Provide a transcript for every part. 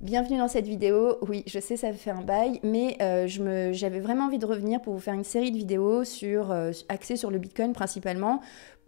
Bienvenue dans cette vidéo. Oui, je sais, ça fait un bail, mais j'avais vraiment envie de revenir pour vous faire une série de vidéos axées sur le Bitcoin principalement,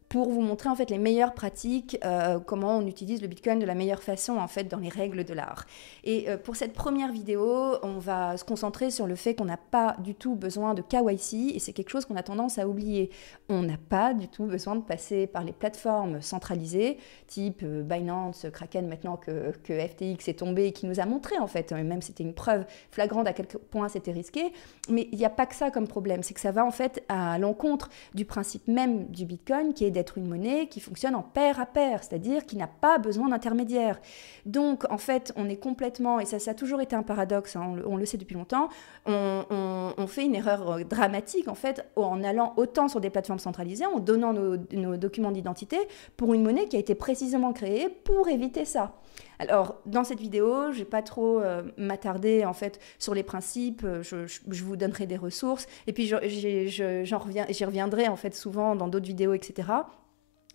pour vous montrer en fait les meilleures pratiques, comment on utilise le Bitcoin de la meilleure façon en fait dans les règles de l'art. Et pour cette première vidéo, on va se concentrer sur le fait qu'on n'a pas du tout besoin de KYC, et c'est quelque chose qu'on a tendance à oublier. On n'a pas du tout besoin de passer par les plateformes centralisées, type Binance, Kraken, maintenant que FTX est tombé, et qui nous a montré en fait, même c'était une preuve flagrante à quel point c'était risqué. Mais il n'y a pas que ça comme problème, c'est que ça va en fait à l'encontre du principe même du Bitcoin, qui est d'être une monnaie qui fonctionne en pair à pair, c'est-à-dire qui n'a pas besoin d'intermédiaire. Donc en fait, on est complètement, et ça a toujours été un paradoxe, hein, on le sait depuis longtemps, on fait une erreur dramatique en fait en allant autant sur des plateformes centralisées, en donnant nos documents d'identité pour une monnaie qui a été précisément créée pour éviter ça. Alors, dans cette vidéo, je ne vais pas trop m'attarder en fait sur les principes, je vous donnerai des ressources, et puis j'y reviendrai en fait souvent dans d'autres vidéos, etc.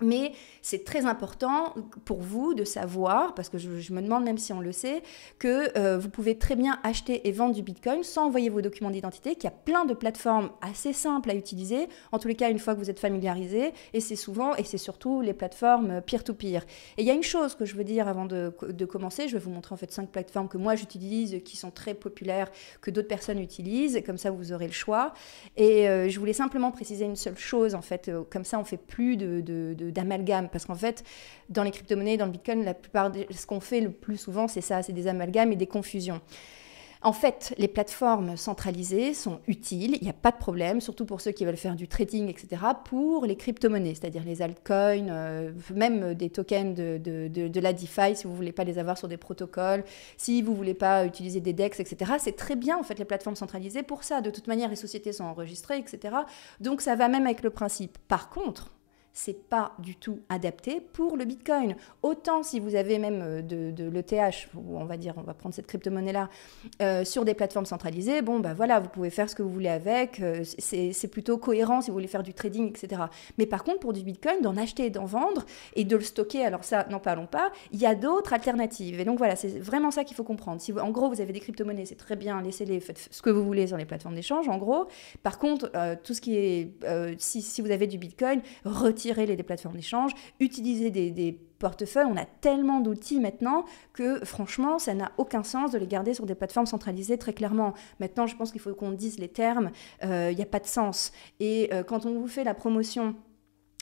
Mais c'est très important pour vous de savoir, parce que je me demande même si on le sait, que vous pouvez très bien acheter et vendre du Bitcoin sans envoyer vos documents d'identité, qu'il y a plein de plateformes assez simples à utiliser, en tous les cas une fois que vous êtes familiarisé, et c'est surtout les plateformes peer-to-peer. Et il y a une chose que je veux dire avant de commencer, je vais vous montrer en fait 5 plateformes que moi j'utilise, qui sont très populaires, que d'autres personnes utilisent, et comme ça vous aurez le choix. Et je voulais simplement préciser une seule chose, en fait, comme ça on fait plus d'amalgame, parce qu'en fait dans les crypto-monnaies, dans le Bitcoin, ce qu'on fait le plus souvent c'est ça, c'est des amalgames et des confusions. En fait, les plateformes centralisées sont utiles, il n'y a pas de problème, surtout pour ceux qui veulent faire du trading, etc., pour les crypto-monnaies, c'est-à-dire les altcoins, même des tokens de la DeFi, si vous ne voulez pas les avoir sur des protocoles, si vous ne voulez pas utiliser des DEX, etc. C'est très bien, en fait, les plateformes centralisées pour ça. De toute manière, les sociétés sont enregistrées, etc. Donc, ça va même avec le principe. Par contre, c'est pas du tout adapté pour le Bitcoin. Autant si vous avez même de l'ETH, on va prendre cette crypto-monnaie-là, sur des plateformes centralisées, bon, bah voilà, vous pouvez faire ce que vous voulez avec, c'est plutôt cohérent si vous voulez faire du trading, etc. Mais par contre, pour du Bitcoin, d'en acheter et d'en vendre, et de le stocker, alors ça, n'en parlons pas, il y a d'autres alternatives. Et donc voilà, c'est vraiment ça qu'il faut comprendre. Si en gros, vous avez des crypto-monnaies, c'est très bien, laissez-les, faites ce que vous voulez sur les plateformes d'échange, en gros. Par contre, tout ce qui est, si vous avez du Bitcoin, retirez les plateformes d'échange, utilisez des portefeuilles. On a tellement d'outils maintenant que franchement, ça n'a aucun sens de les garder sur des plateformes centralisées, très clairement. Maintenant, je pense qu'il faut qu'on dise les termes, il n'y a pas de sens. Et quand on vous fait la promotion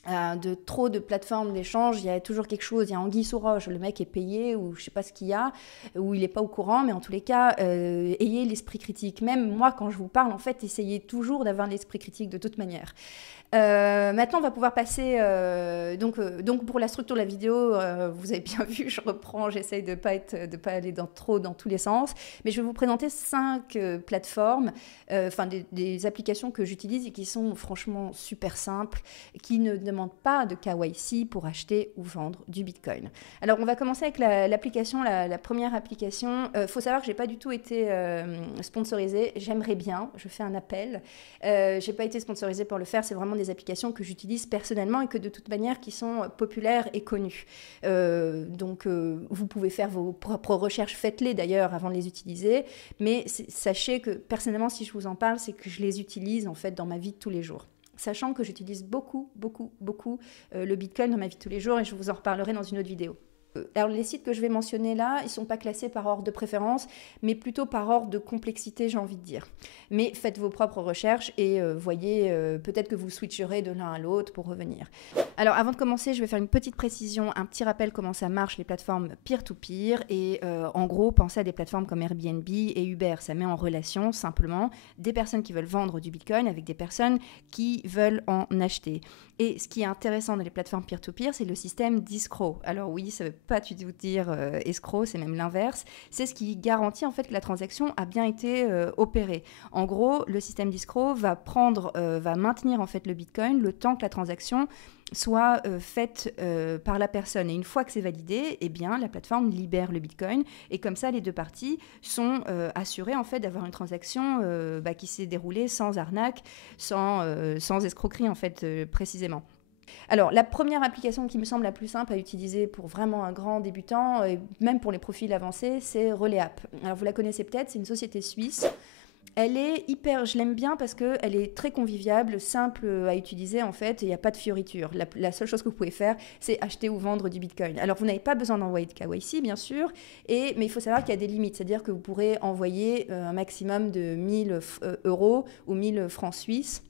de trop de plateformes d'échange, il y a toujours quelque chose, il y a anguille sous roche, le mec est payé ou je sais pas ce qu'il y a, ou il n'est pas au courant, mais en tous les cas, ayez l'esprit critique. Même moi, quand je vous parle, en fait, essayez toujours d'avoir l'esprit critique de toute manière. Maintenant, on va pouvoir passer. Donc, pour la structure de la vidéo, vous avez bien vu, je reprends, j'essaye de pas aller trop dans tous les sens. Mais je vais vous présenter 5 plateformes, des applications que j'utilise et qui sont franchement super simples, qui ne demandent pas de KYC pour acheter ou vendre du Bitcoin. Alors, on va commencer avec l'application, la première application. Faut savoir que j'ai pas du tout été sponsorisée. J'aimerais bien, je fais un appel. J'ai pas été sponsorisée pour le faire, c'est vraiment des applications que j'utilise personnellement et que de toute manière qui sont populaires et connues. Donc vous pouvez faire vos propres recherches, faites-les d'ailleurs avant de les utiliser, mais sachez que personnellement, si je vous en parle, c'est que je les utilise en fait dans ma vie de tous les jours. Sachant que j'utilise beaucoup le Bitcoin dans ma vie de tous les jours, et je vous en reparlerai dans une autre vidéo. Alors les sites que je vais mentionner là, ils ne sont pas classés par ordre de préférence, mais plutôt par ordre de complexité, j'ai envie de dire. Mais faites vos propres recherches et voyez, peut-être que vous switcherez de l'un à l'autre pour revenir. Alors avant de commencer, je vais faire une petite précision, un petit rappel comment ça marche les plateformes peer-to-peer. Et en gros, pensez à des plateformes comme Airbnb et Uber. Ça met en relation simplement des personnes qui veulent vendre du Bitcoin avec des personnes qui veulent en acheter. Et ce qui est intéressant dans les plateformes peer-to-peer, c'est le système d'escroc. Alors oui, ça ne veut pas du tout dire escroc, c'est même l'inverse. C'est ce qui garantit en fait que la transaction a bien été opérée. En gros, le système d'escroc va maintenir en fait le Bitcoin le temps que la transaction soit faite par la personne. Et une fois que c'est validé, eh bien, la plateforme libère le Bitcoin. Et comme ça, les deux parties sont assurées en fait, d'avoir une transaction qui s'est déroulée sans arnaque, sans escroquerie en fait, précisément. Alors, la première application qui me semble la plus simple à utiliser pour vraiment un grand débutant, et même pour les profils avancés, c'est Relais App. Alors, vous la connaissez peut-être, c'est une société suisse. Elle est hyper, je l'aime bien parce qu'elle est très conviviable, simple à utiliser en fait, et il n'y a pas de fioritures. La seule chose que vous pouvez faire, c'est acheter ou vendre du Bitcoin. Alors vous n'avez pas besoin d'envoyer de KYC bien sûr, mais il faut savoir qu'il y a des limites, c'est-à-dire que vous pourrez envoyer un maximum de 1000 euros ou 1000 francs suisses,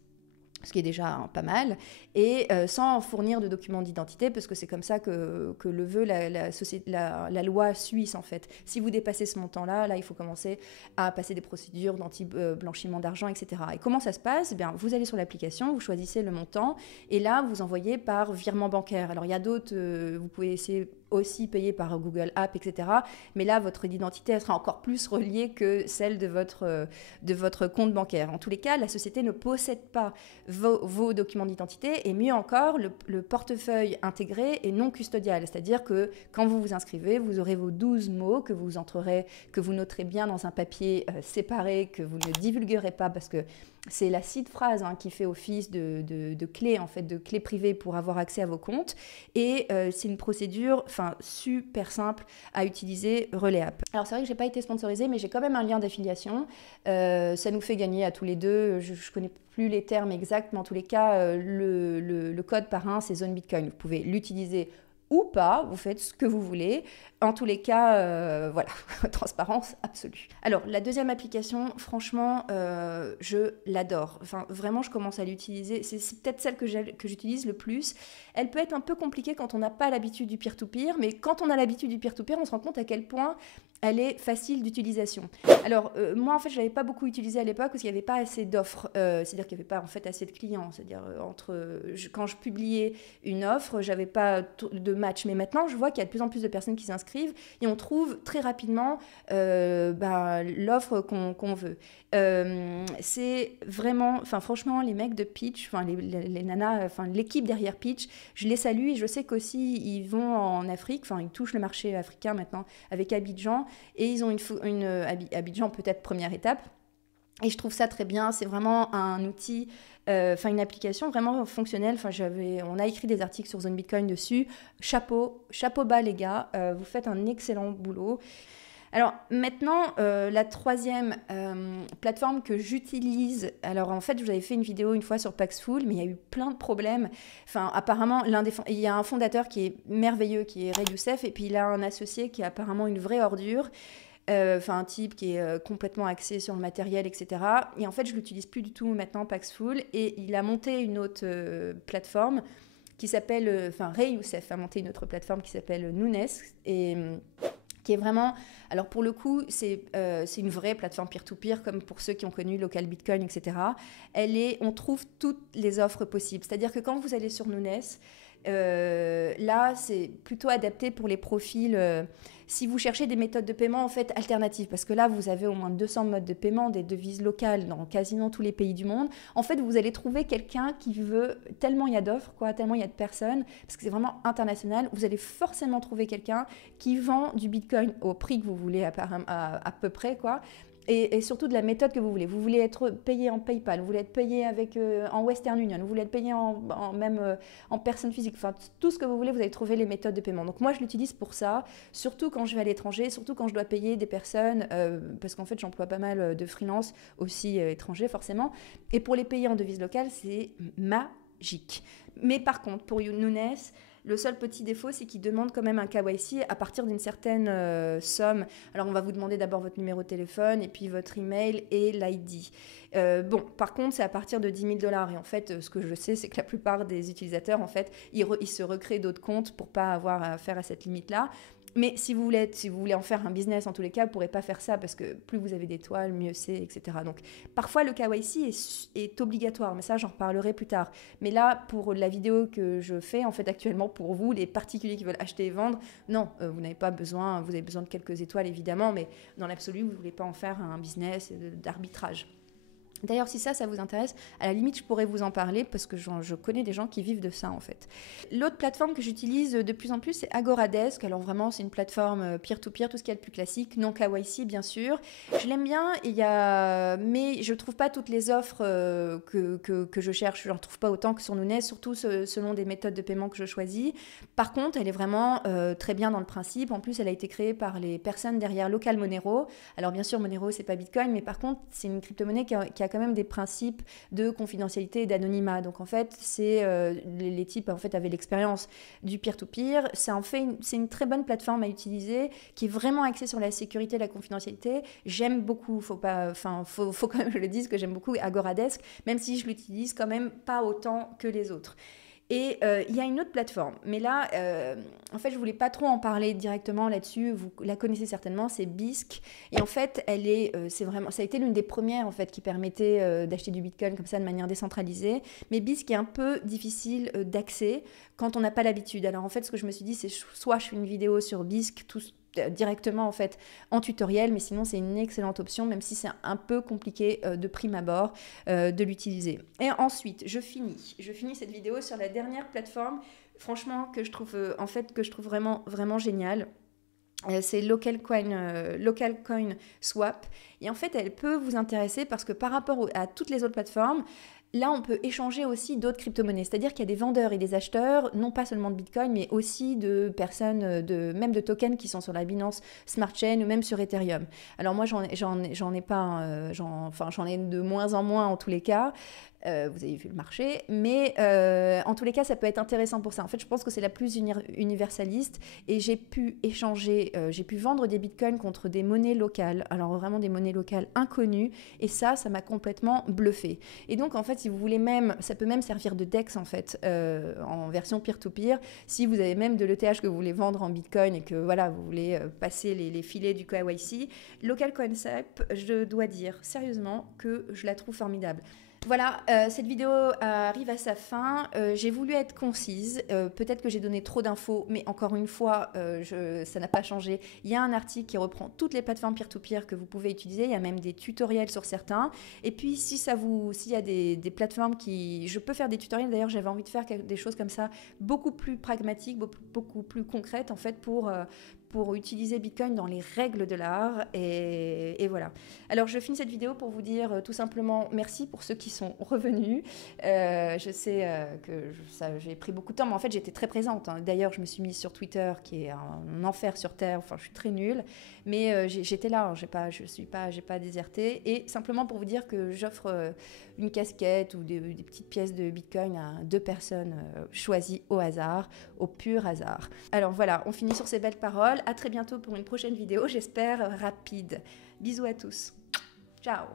ce qui est déjà pas mal, et sans fournir de documents d'identité, parce que c'est comme ça que le veut la loi suisse en fait. Si vous dépassez ce montant-là, là il faut commencer à passer des procédures d'anti-blanchiment d'argent, etc. Et comment ça se passe? Eh bien, vous allez sur l'application, vous choisissez le montant, et là vous envoyez par virement bancaire. Alors il y a d'autres, vous pouvez essayer aussi payer par Google App, etc. Mais là, votre identité elle sera encore plus reliée que celle de votre compte bancaire. En tous les cas, la société ne possède pas vos documents d'identité et mieux encore, le portefeuille intégré est non custodial. C'est-à-dire que quand vous vous inscrivez, vous aurez vos 12 mots que vous noterez bien dans un papier séparé, que vous ne divulguerez pas parce que c'est la seed phrase qui fait office de clé, en fait, de clé privée pour avoir accès à vos comptes. Et c'est une procédure super simple à utiliser, Relais App. Alors c'est vrai que je n'ai pas été sponsorisée, mais j'ai quand même un lien d'affiliation. Ça nous fait gagner à tous les deux. Je ne connais plus les termes exacts, mais en tous les cas, le code parrain, c'est Zone Bitcoin. Vous pouvez l'utiliser ou pas, vous faites ce que vous voulez. En tous les cas, voilà, transparence absolue. Alors, la deuxième application, franchement, je l'adore. Enfin, vraiment, je commence à l'utiliser. C'est peut-être celle que j'utilise le plus. Elle peut être un peu compliquée quand on n'a pas l'habitude du peer-to-peer, mais quand on a l'habitude du peer-to-peer, on se rend compte à quel point elle est facile d'utilisation. Alors, moi, en fait, je ne l'avais pas beaucoup utilisée à l'époque parce qu'il n'y avait pas assez d'offres. C'est-à-dire qu'il n'y avait pas, en fait, assez de clients. C'est-à-dire, quand je publiais une offre, je n'avais pas de match. Mais maintenant, je vois qu'il y a de plus en plus de personnes qui s'inscrivent et on trouve très rapidement l'offre qu'on veut. C'est vraiment, enfin franchement, les mecs de Pitch, enfin les nanas, enfin l'équipe derrière Pitch, je les salue et je sais qu'aussi ils vont en Afrique, enfin ils touchent le marché africain maintenant avec Abidjan et ils ont Abidjan peut-être première étape. Et je trouve ça très bien, c'est vraiment un outil, une application vraiment fonctionnelle. On a écrit des articles sur Zone Bitcoin dessus. Chapeau bas les gars, vous faites un excellent boulot. Alors maintenant, la troisième plateforme que j'utilise, alors en fait, je vous avais fait une vidéo une fois sur Paxful, mais il y a eu plein de problèmes. Enfin, apparemment, il y a un fondateur qui est merveilleux, qui est Ray Youssef, et puis il a un associé qui est apparemment une vraie ordure. Un type qui est complètement axé sur le matériel, etc. Et en fait, je l'utilise plus du tout maintenant, Paxful, et il a monté une autre plateforme qui s'appelle, Ray Youssef a monté une autre plateforme qui s'appelle Nunes, et qui est vraiment, alors pour le coup, c'est une vraie plateforme peer-to-peer, comme pour ceux qui ont connu Local Bitcoin, etc. On trouve toutes les offres possibles. C'est-à-dire que quand vous allez sur Nunes, là, c'est plutôt adapté pour les profils. Si vous cherchez des méthodes de paiement en fait alternatives, parce que là, vous avez au moins 200 modes de paiement, des devises locales dans quasiment tous les pays du monde. En fait, vous allez trouver quelqu'un qui veut, tellement il y a d'offres, tellement il y a de personnes, parce que c'est vraiment international, vous allez forcément trouver quelqu'un qui vend du Bitcoin au prix que vous voulez à peu près, Et surtout de la méthode que vous voulez. Vous voulez être payé en PayPal, vous voulez être payé en Western Union, vous voulez être payé en personne physique. Enfin, tout ce que vous voulez, vous allez trouver les méthodes de paiement. Donc moi, je l'utilise pour ça, surtout quand je vais à l'étranger, surtout quand je dois payer des personnes, parce qu'en fait, j'emploie pas mal de freelance, aussi étrangers forcément. Et pour les payer en devise locale, c'est magique. Mais par contre, pour Nunes, le seul petit défaut, c'est qu'il demande quand même un KYC à partir d'une certaine somme. Alors, on va vous demander d'abord votre numéro de téléphone et puis votre email et l'ID. Par contre, c'est à partir de 10 000 $. Et en fait, ce que je sais, c'est que la plupart des utilisateurs, en fait, ils se recréent d'autres comptes pour pas avoir à faire à cette limite-là. Mais si vous voulez en faire un business, en tous les cas, vous ne pourrez pas faire ça parce que plus vous avez d'étoiles, mieux c'est, etc. Donc, parfois, le KYC est obligatoire, mais ça, j'en reparlerai plus tard. Mais là, pour la vidéo que je fais, en fait, actuellement, pour vous, les particuliers qui veulent acheter et vendre, non, vous n'avez pas besoin, vous avez besoin de quelques étoiles, évidemment, mais dans l'absolu, vous ne voulez pas en faire un business d'arbitrage. D'ailleurs, si ça vous intéresse, à la limite, je pourrais vous en parler parce que je connais des gens qui vivent de ça, en fait. L'autre plateforme que j'utilise de plus en plus, c'est Agoradesk. Alors vraiment, c'est une plateforme peer-to-peer, tout ce qu'il y a de plus classique, non KYC, bien sûr. Je l'aime bien, mais je ne trouve pas toutes les offres que je cherche. Je n'en trouve pas autant que sur Nunes, surtout selon des méthodes de paiement que je choisis. Par contre, elle est vraiment très bien dans le principe. En plus, elle a été créée par les personnes derrière Local Monero. Alors bien sûr, Monero, c'est pas Bitcoin, mais par contre, c'est une crypto-monnaie qui a quand même des principes de confidentialité et d'anonymat. Donc en fait, les types en fait avaient l'expérience du peer-to-peer. C'est une très bonne plateforme à utiliser qui est vraiment axée sur la sécurité et la confidentialité. J'aime beaucoup, faut quand même que je le dise que j'aime beaucoup Agoradesk, même si je l'utilise quand même pas autant que les autres. Et il y a une autre plateforme, mais là, en fait, je voulais pas trop en parler directement là-dessus. Vous la connaissez certainement, c'est Bisq. Et en fait, ça a été l'une des premières en fait qui permettait d'acheter du Bitcoin comme ça de manière décentralisée. Mais Bisq est un peu difficile d'accès quand on n'a pas l'habitude. Alors en fait, ce que je me suis dit, c'est soit je fais une vidéo sur Bisq, directement en fait en tutoriel, mais sinon c'est une excellente option, même si c'est un peu compliqué de prime abord de l'utiliser. Et ensuite je finis cette vidéo sur la dernière plateforme, franchement que je trouve vraiment géniale. C'est Localcoin Swap, et en fait elle peut vous intéresser parce que par rapport à toutes les autres plateformes, là, on peut échanger aussi d'autres crypto-monnaies. C'est-à-dire qu'il y a des vendeurs et des acheteurs, non pas seulement de Bitcoin, mais aussi de personnes, même de tokens qui sont sur la Binance Smart Chain ou même sur Ethereum. Alors moi, j'en ai pas, j'en ai de moins en moins en tous les cas. Vous avez vu le marché, mais en tous les cas, ça peut être intéressant pour ça. En fait, je pense que c'est la plus universaliste et j'ai pu échanger, j'ai pu vendre des bitcoins contre des monnaies locales, alors vraiment des monnaies locales inconnues, et ça m'a complètement bluffé. Et donc, en fait, si vous voulez ça peut même servir de DEX, en fait, en version peer-to-peer, si vous avez même de l'ETH que vous voulez vendre en bitcoin et que, voilà, vous voulez passer les filets du KYC, Localcoin Swap, je dois dire sérieusement que je la trouve formidable. Voilà, cette vidéo arrive à sa fin. J'ai voulu être concise. Peut-être que j'ai donné trop d'infos, mais encore une fois, ça n'a pas changé. Il y a un article qui reprend toutes les plateformes peer-to-peer que vous pouvez utiliser. Il y a même des tutoriels sur certains. Et puis, s'il y a des plateformes je peux faire des tutoriels. D'ailleurs, j'avais envie de faire des choses comme ça, beaucoup plus pragmatiques, beaucoup plus concrètes, en fait, pour utiliser Bitcoin dans les règles de l'art. Et voilà. Alors, je finis cette vidéo pour vous dire tout simplement merci pour ceux qui sont revenus. Je sais que j'ai pris beaucoup de temps, mais en fait, j'étais très présente. Hein. D'ailleurs, je me suis mise sur Twitter, qui est un enfer sur Terre. Enfin, je suis très nulle. Mais j'étais là. Hein. J'ai pas déserté. Et simplement pour vous dire que j'offre une casquette ou des petites pièces de Bitcoin à 2 personnes choisies au hasard, au pur hasard. Alors voilà, on finit sur ces belles paroles. À très bientôt pour une prochaine vidéo, j'espère rapide. Bisous à tous. Ciao.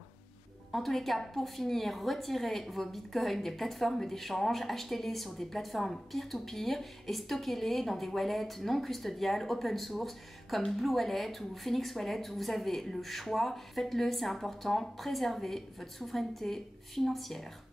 En tous les cas, pour finir, retirez vos bitcoins des plateformes d'échange, achetez-les sur des plateformes peer-to-peer et stockez-les dans des wallets non custodiales, open source, comme Blue Wallet ou Phoenix Wallet, où vous avez le choix. Faites-le, c'est important. Préservez votre souveraineté financière.